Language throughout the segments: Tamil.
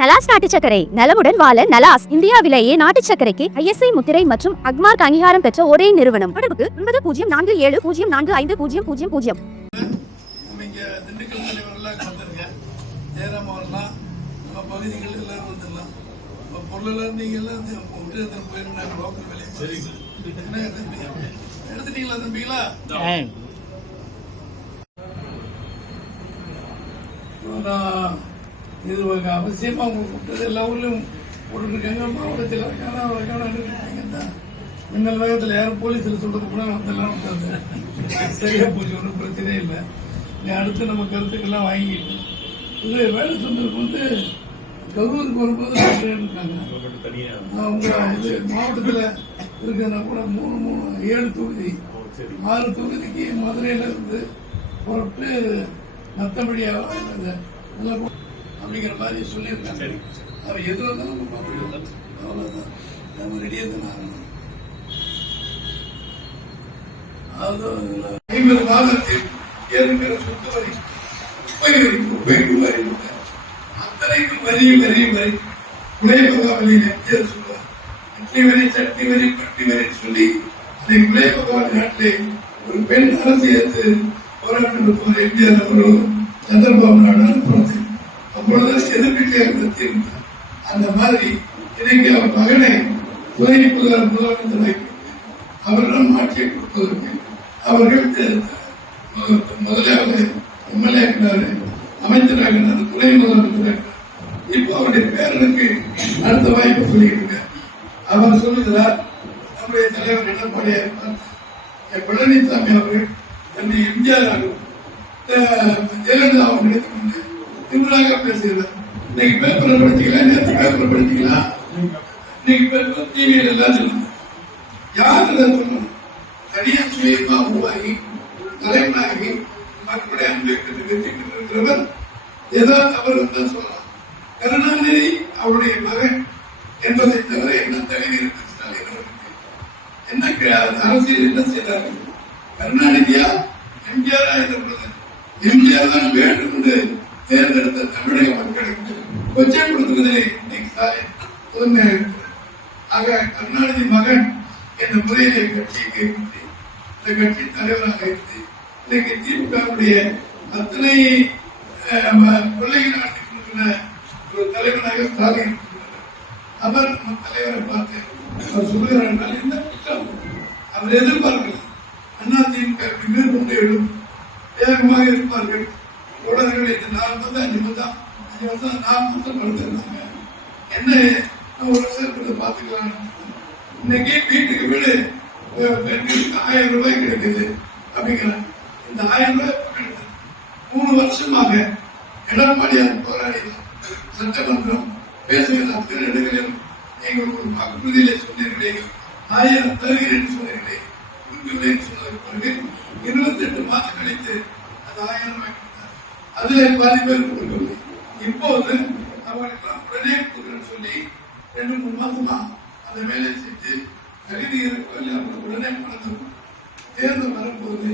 நலாஸ் நாட்டு சர்க்கரை நலமுடன் வாழ நலாஸ் இந்தியாவிலேயே நாட்டு சர்க்கரைக்கு ISI முத்திரை மற்றும் அக்மார்க் அங்கீகாரம் பெற்ற ஒரே நிறுவனம். தொடர்புக்கு 9047045000. இது அவசியமா கூப்பிட்டது எல்லா ஊர்லயும் போட்டுருக்காங்க. மாவட்டத்தில் மின்னல் வேகத்தில் யாரும் போலீஸில் சொல்றது கூட வந்தெல்லாம் சரியா போச்சு, ஒன்றும் பிரச்சனையே இல்லை. அடுத்து நம்ம கருத்துக்கெல்லாம் வாங்கிட்டு இது வேலை சொன்னதுக்கு கரூருக்கு வரும்போது இருக்காங்க. அவங்க இது மாவட்டத்தில் இருக்கிறதுனா கூட 7 தொகுதி 6 தொகுதிக்கு மதுரையில இருந்து புறப்பட்டு மற்றபடியாக அப்படிங்கிற மாதிரி சொல்லியிருக்காங்க. அவர் எது வந்தாலும் அவ்வளோதான், நம்ம ரெடியாக தான் ஆகணும். அதுவும் 50 மாதத்தில் ஏற்கிற சொத்து வரி, குப்பைக்கு வரி, அத்தனைக்கும் வரியும் வரி குலைபகாவலி சொல்லுவார். அட்டி வரி, சட்டி வரி, பட்டி வரி சொல்லி அதை குலைபகாவலி நாட்டிலே ஒரு பெண் அரசு ஏற்று போராட்டம் இருப்பவர் எம்ஜிஆர் அவர்களும் சந்திரபாபு நாயுடு அப்பொழுது எதிர்கட்சியாக அந்த மாதிரி இன்னைக்கு அவர் மகனை துணை முதலமைச்சரை அவரிடம் ஆட்சியை கொடுப்பதற்கு அவர்கள் முதலாவது MLA அமைச்சராக துணை முதலமைச்சர். இப்போ அவருடைய பேரனுக்கு அடுத்த வாய்ப்பு சொல்லியிருக்க அவர் சொல்லுகிறார். நம்முடைய தலைவர் எடப்பாடியார் பழனிசாமி அவர்கள் தன்னை எம்ஜிஆர் ஜெயலலிதா அவர்களுக்கு திமுக பேசுகிறார். இன்னைக்கு பேப்பர் படிச்சீங்களா? நேற்று பேப்பர் படிச்சீங்களா? இன்னைக்கு பேப்பர் டிவியில் எல்லாம் சொல்லுங்க. யார் சொல்லணும்? தனியா சுயமா உருவாகி தலைவனாகி மக்களுடைய அன்பை வெற்றி பெற்றிருக்கிறவர் ஏதோ தவறு தான் சொல்லலாம். கருணாநிதி அவருடைய மகன் என்பதை தவிர என்ன தகுதி இருக்கு ஸ்டாலின் அவருக்கு? என்ன அரசியல் என்ன செய்தார்கள்? கருணாநிதியா எம்ஜிஆரா இருந்தது? எம்ஜிஆர் தான் வேண்டும் என்று தேர்ந்தெடுத்த தமிழக மக்களுக்கு கொச்சைப்படுத்துவதிலே ஸ்டாலின் முதன்மையாக இருக்கிறார். ஆக கருணாநிதி மகன் என்ற முறையிலே கட்சிக்கு இந்த கட்சி தலைவராக இருந்து இன்னைக்கு திமுகவுடைய அத்தனை பிள்ளைகள் நடத்திக்கொண்டிருக்கிற ஒரு தலைவராக ஸ்டாலின் அவர் நம்ம தலைவரை பார்த்து அவர் சொல்லுகிறார் என்றால் என்ன குற்றம் அவர் எதிர்பார்க்கல. அதிமுக மேற்கொண்டு எழும் வேகமாக இருப்பார்கள். ஊடகங்கள் இது 4 மாதம் 5 மாதம் படுத்திருந்தாங்க. என்ன ஒரு வருஷம் பார்த்துக்கலாம். இன்னைக்கு வீட்டுக்கு வீடு பெண்களுக்கு 1000 ரூபாய் கிடைக்குது அப்படிங்கிறாங்க. இந்த 1000 ரூபாய் கிடைக்குது 3 வருஷமாக எடப்பாடியார் போராடி சட்டமன்றம் பேசுகிற அத்தனை இடங்களிலும் நீங்கள் ஒரு பகுதியிலே சொன்னீர்களே 1000 தருகிறேன் சொன்னீர்களே கொடுக்கவில்லை சொன்னதற்கு பிறகு 28 மாதம் கழித்து அது 1000 ரூபாய் கொடுத்தார். அதுல பாதி பேர் கொடுக்கவில்லை. இப்போது அவர்களுக்கு உடனே கொடுக்கணும்னு சொல்லி 2-3 மாசமா அந்த வேலை செஞ்சு தகுதி இருக்கவில்லை. அவர்கள் உடனே பணத்தை தேர்தல் வரும்போது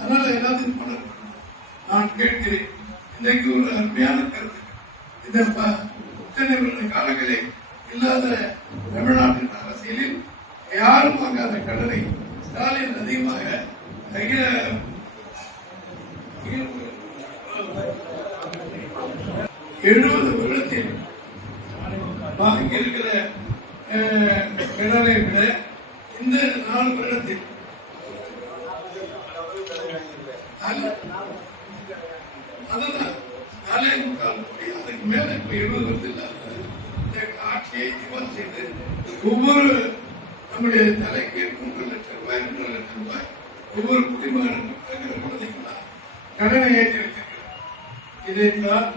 அதனால எல்லாத்தையும் பணம் நான் கேட்கிறேன். இன்றைக்கு ஒரு அருமையான கருத்து. இந்த இத்தனை வருட காலங்களே இல்லாத தமிழ்நாட்டின் அரசியலில் யாரும் வாங்காத கடனை ஸ்டாலின் அதிகமாக 70 வருடத்தில் வாங்கி இருக்கிற கடனை விட இந்த 4 வருடத்தில் அதுதான் 4.25 கோடி. அதுக்கு மேல இப்ப 70 வருடத்தில் ஆட்சியை திவால் செய்து ஒவ்வொரு நம்முடைய தலைக்கு 3 லட்சம் ரூபாய் 2 லட்சம் ரூபாய் ஒவ்வொரு குடிமகனுக்கும் கடனை ஏற்றி வைத்திருக்கிறார். இதைத்தான்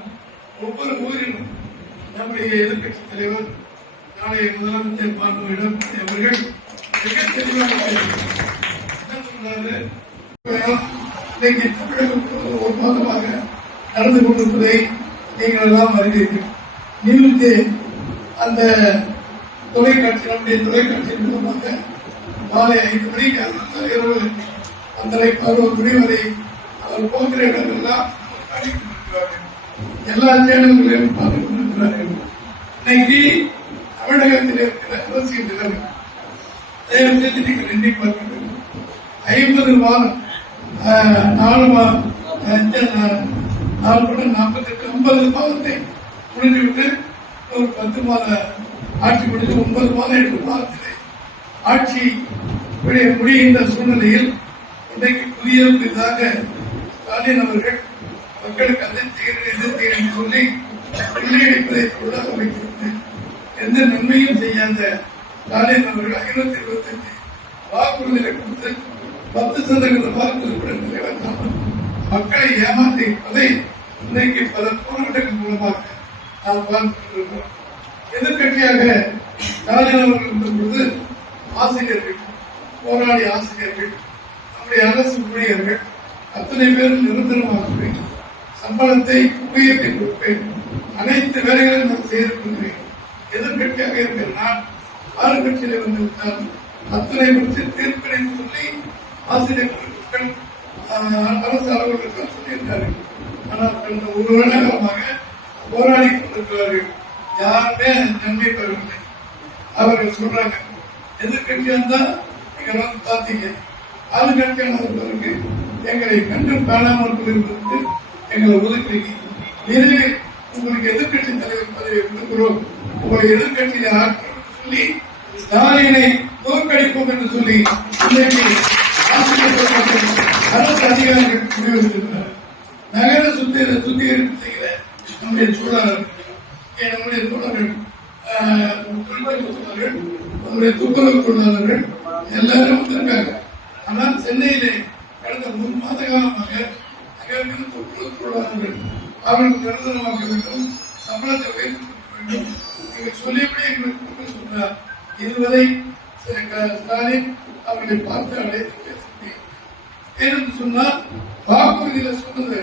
ஒவ்வொரு ஊரிலும் நம்முடைய எதிர்கட்சி தலைவர் நாளைய முதலமைச்சர் பார்வையிடம் அவர்கள் மிக தெளிவாக என்ன சொல்றாரு? இன்னைக்கு தமிழகம் ஒரு மாதமாக நடந்து கொண்டிருப்பதை நீங்கள் எல்லாம் அறிவீர்கள். நியூஸ் அந்த தொலைக்காட்சி நம்முடைய தொலைக்காட்சியின் மூலமாக மாலை 5 மணிக்கு இரவு 11 மணி வரை அவர் போகிற இடங்கள்லாம் எல்லா சேனல்களையும் பார்த்துக் கொண்டிருக்கிறார்கள். இன்னைக்கு தமிழகத்தில் இருக்கிற அரசியல் நிலைமை தயவு செய்து நீங்கள் எண்ணி பார்க்க வேண்டும். 50 வாரம் 4 48 50 மாதத்தை முடிந்துவிட்டு ஒரு 10 மாத ஆட்சி முடிந்து 9 மாதம் 8 மாதத்திலே ஆட்சி முடிகின்ற சூழ்நிலையில் இன்றைக்கு புதிதாக ஸ்டாலின் அவர்கள் மக்களுக்கு அதை செய்கிறேன் சொல்லி பிள்ளைகளை தொழிலாக வைக்கிறது. எந்த நன்மையும் செய்யாத ஸ்டாலின் அவர்கள் 525 வாக்குறுதிகளை கொடுத்து 10% வாக்குறுதிகளை நிறைவேற்றாமல் மக்களை ஏமாற்றியிருப்பதை இன்றைக்கு பல போராட்டங்கள் மூலமாக நாம் பார்க்கிறோம். எதிர்கட்சியாக ஸ்டாலின் அவர்கள் இருந்தபொழுது ஆசிரியர்கள், போராடி ஆசிரியர்கள், நம்முடைய அரசு ஊழியர்கள் அத்தனை பேர் நிரந்தரமாக சம்பளத்தை உயர்த்தி கொடுப்பேன், அனைத்து வேலைகளையும் நான் செய்து கொள்வேன். எதிர்கட்சியாக இருக்கிற நான் ஆளுங்கட்சியில் வந்துவிட்டால் அத்தனை பற்றி தீர்ப்பினை சொல்லி ஆசிரியர்கள் அரசு அலுவலர்கள் சொல்லியிருந்தார்கள். ஆனால் கடந்த 1 வருடமாக போராடி கொண்டிருக்கிறார்கள். யாருமே நன்மை பெறவில்லை. அவர்கள் சொல்றாங்க எதிர்கட்சியா இருந்தா நீங்க வந்து பார்த்தீங்க, ஆளுங்கட்சியானவர்களுக்கு எங்களை கண்டு காணாமல் போயிருப்பதற்கு எங்களை ஒதுக்கீங்க. எனவே உங்களுக்கு எதிர்கட்சி தலைவர் பதவியை கொடுக்கிறோம், உங்களை எதிர்கட்சியை ஆற்றோம் சொல்லி ஸ்டாலினை தோற்கடிப்போம் என்று சொல்லி இன்றைக்கு அரசு அதிகாரிகள் முடிவெடுத்திருக்கிறார். நகர சுத்திகரிப்பு செய்கிற நம்முடைய சூழலர்கள், நம்முடைய தோழர்கள், நம்முடைய துப்புரவு தொழிலாளர்கள் எல்லாரும் வந்திருக்காங்க. ஆனால் சென்னையிலே கடந்த 3 மாத காலமாக அங்கே இருக்கிற துப்புரவு தொழிலாளர்கள் அவர்கள் நிரந்தரமாக்க வேண்டும், சம்பளத்தை உயர்த்தி வேண்டும். நீங்கள் சொல்லியபடி எங்களுக்கு சொன்னார். இதுவரை ஸ்டாலின் அவர்களை பார்த்து அழைத்து பேசுகிறேன். ஏனென்று சொன்னால் வாக்குறுதியில சொன்னது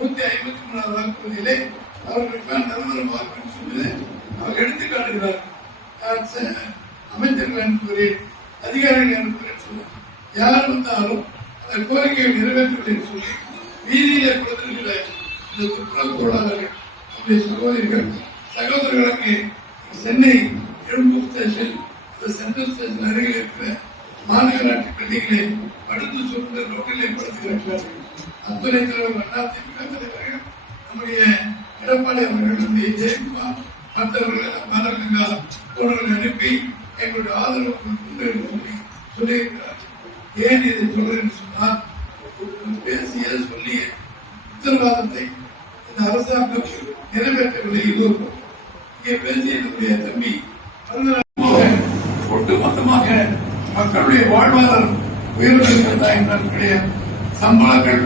153 வாக்குறுதியிலே அவர்களுக்கு நிரந்தர வாக்குறுதி சொன்னது அவர் எடுத்து காட்டுகிறார். அமைச்சர்கள் அனுப்புகிறேன், அதிகாரிகள் அனுப்புகிறேன் சொன்னார். யார் வந்தாலும் அந்த கோரிக்கையை நிறைவேற்றவில்லை சொல்லி வீதியிலே கொடுத்திருக்கிற இந்த துப்புரவு தொழிலாளர்கள், நம்முடைய சகோதரிகள் சகோதரர்களுக்கு Chennai Egmore station, central station அருகில் இருக்கிற மாநகராட்சி பள்ளிகளை படுத்து சூழ்ந்த ரோட்டிலே படுத்துகிறார்கள். அத்துறை தலைவர் அதிமுக தலைவர்கள், நம்முடைய எடப்பாடி அவர்கள், நம்முடைய ஜெயக்குமார், மற்றவர்கள் பாலகங்கா தோழர்கள் அனுப்பி எங்களுடைய ஆதரவு கொண்டு சொல்லியிருக்கிறார். ஏன் இதை சொல்றேன்னு சொன்னால், பேசிய சொல்லிய உத்தரவாதத்தை இந்த அரசாங்கம் நிறைவேற்றவில்லை. இது இங்கே பேசிய நம்முடைய தம்பி ஒட்டுமொத்தமாக மக்களுடைய வாழ்வாதாரம் உயர்ந்திருக்கிறதா என்றால் கிடையாது. சம்பளங்கள்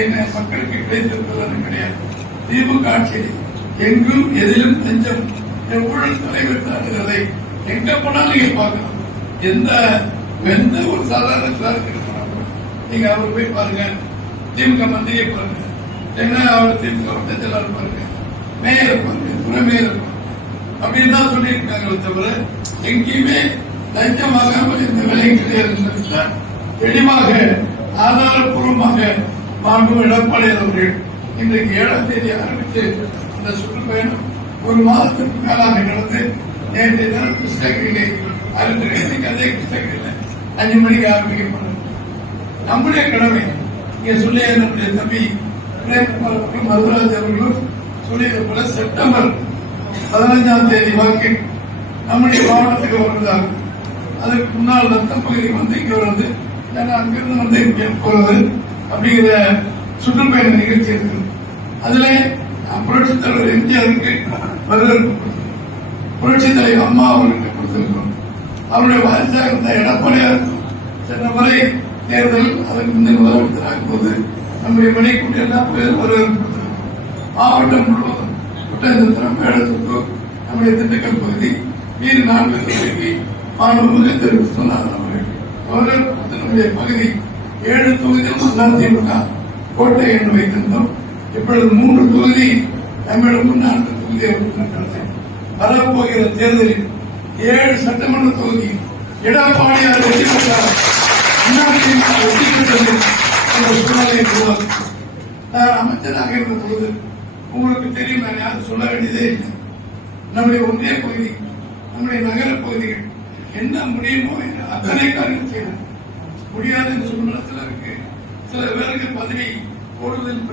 என்ன மக்களுக்கு கிடைத்திருப்பது கிடையாது. திமுக ஆட்சியில் எங்கும் எதிலும் லஞ்சம் ஊழல் தலைவர் எங்க போனாலும் நீங்க பார்க்கலாம். எந்த ஒரு சாதாரண நீங்க அவர் போய் பாருங்க, திமுக மந்திரியை பாருங்க, என்ன அவர் திமுக செயலாளர் பாருங்க, மேயரை பாருங்க, துணை மேயரை பாருங்க, அப்படின்னு தான் சொல்லியிருக்காங்க. தவிர எங்கேயுமே லஞ்சமாகாமல் இந்த வேலை கிடையாது. தெளிவாக ஆதாரப்பூர்வமாக மாண்பு எடப்பாடி அவர்கள் இன்றைக்கு 7ஆம் தேதி ஆரம்பித்து இந்த சுற்றுப்பயணம் 1 மாதத்திற்கு மேலாக நடந்து நேற்றைய தினம் கிருஷ்ணகிரியிலே அறிந்திருக்க, அதே கிருஷ்ணகிரியில் 5 மணிக்கு ஆரம்பிக்கப்பட்டது. நம்முடைய கடமை இங்கே சொல்லிய நம்முடைய தம்பி மதுராஜ் அவர்களும் சொல்லியது போல செப்டம்பர் 15ஆம் தேதி வாக்கில் நம்முடைய மாவட்டத்துக்கு வருவதாகும். அதற்கு முன்னால் ரத்தம் பகுதி வந்து இங்க வருவது, அங்கிருந்து வந்து இங்கே போறது அப்படிங்கிற சுற்றுப்பயண நிகழ்ச்சி இருக்கு. அதுல புரட்சித் தலைவர் எம்ஜிஆருக்கு வரவேற்பு, புரட்சித் தலைவர் அம்மா அவர்களுக்கு கொடுத்திருக்கிறோம். அவருடைய வாரிசாக இருந்த எடப்பாடியாருக்கும் சென்ற முறை தேர்தல் அதற்கு முந்தைய முதலமைச்சராகும் போது நம்முடைய மணிக்கூட்டி எல்லாம் வரவேற்பு கொடுத்திருக்கிறோம். மாவட்டம் முழுவதும் குட்டேந்திரம், மேடத்தூர், நம்முடைய திண்டுக்கல் பகுதி மீது 4 தொகுதிக்கு மாணவர்களை தெரிவித்து சொன்னார். அவர்கள் நம்முடைய பகுதி 7 தொகுதியில் அதிமுக கோட்டை என்று வைத்திருந்தோம். இப்பொழுது 3 தொகுதி தமிழகம் 4 தொகுதியை நடந்தது. வரப்போகிற தேர்தலில் 7 சட்டமன்ற தொகுதி எடப்பாடியார் வெற்றி பெற்றார். அதிமுக வெற்றி பெற்றது என்ற சூழ்நிலை உருவாக்கும். நான் அமைச்சராக இருந்த பொழுது உங்களுக்கு தெரியும், நான் யாரும் சொல்ல வேண்டியதே இல்லை. நம்முடைய ஒன்றிய பகுதி, நம்முடைய நகர பகுதிகள் என்ன முடியுமோ அத்தனை காரியம் செய்யணும். முடியாத சூழ்நிலத்தில் இருக்கு. சில பேருக்கு பதவி கூடுதல்